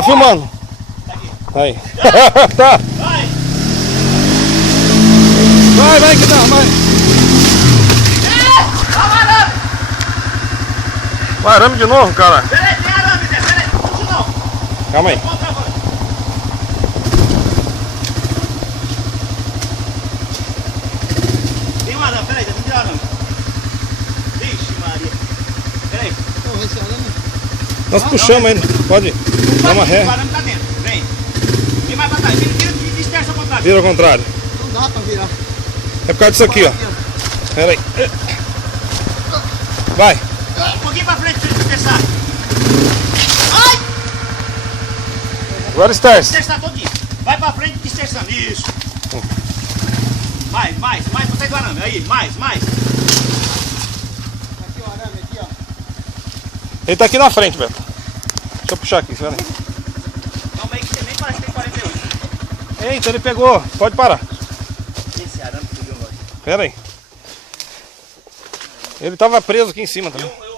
Tá filmando? Aí. Tá. Vai que dá, vai. Vai, arame de novo, cara. Peraí, tem arame, Zé, peraí, não puxa não. Calma aí. Tem um arame, peraí, Zé, não tem arame. Vixe Maria. Peraí. Nós puxamos ainda, pode ir. Dá uma ré. O arame tá dentro, vem. Vem mais pra trás, vira e dispersa ao contrário. Vira ao contrário. Não dá pra virar. É por causa disso aqui, ó. Pera aí. Vai. Um pouquinho pra frente pra ele dispersar. Ai! Agora esterça. Dispersar todinho. Vai pra frente dispersando, isso. Mais, pra sair do arame. Aí, mais. Aqui o arame, aqui ó. Ele tá aqui na frente, Beto. Deixa eu puxar aqui, você vê? Calma aí que você nem parece que tem 48. Eita, ele pegou. Pode parar. Esse arame subiu agora. Pera aí. Ele tava preso aqui em cima também. Eu